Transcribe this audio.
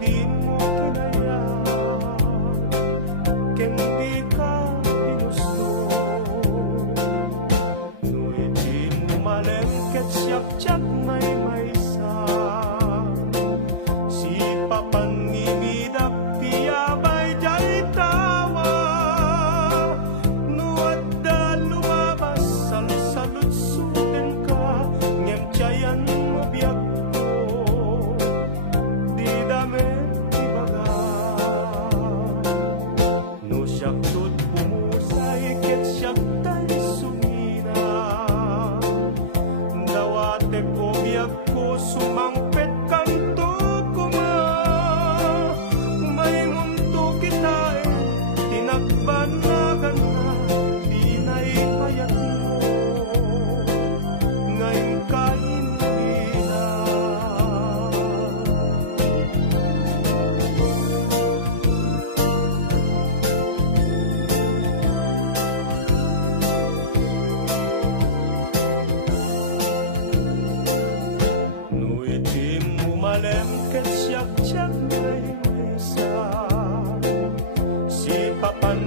di mo kinaya, ken di ka pinusto. No iti mo malengket siyak-siyak may maysa, si papangimidak tiyabay jay tawa. No adda lumabas salud-salud ka, ngem tiyayan mo biyak ko, di damit ibaga. No siyak tut pumusay ket siyak tay sumina, dawate ko biyak ko sumangpet kanto kuma. May munto kita tinakban na ganda, di na'y payat mo, ngayon ka inubina. No iti mo malengket siyak-siyak may maysa, si papang